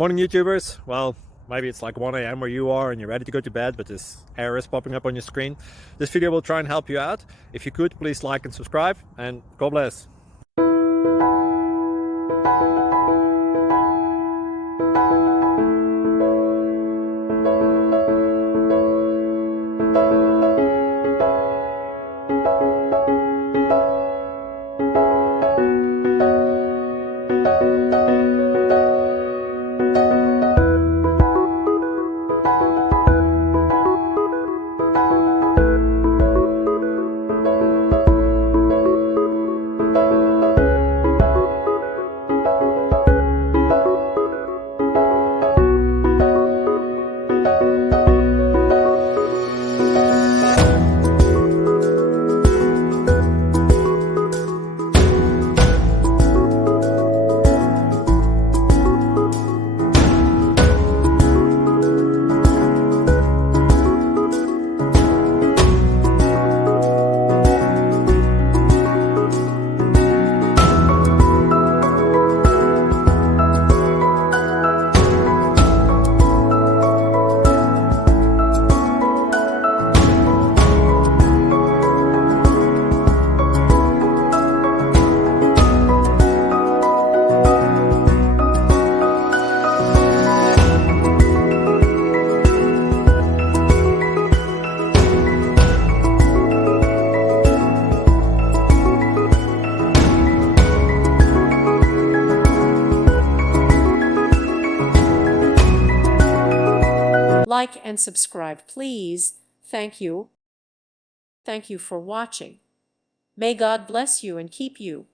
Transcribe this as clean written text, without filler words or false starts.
Morning YouTubers. Well, maybe it's like 1 a.m. where you are and you're ready to go to bed, but this error is popping up on your screen. This video will try and help you out. If you could, please like and subscribe, and God bless. Like and subscribe, please. Thank you. Thank you for watching. May God bless you and keep you.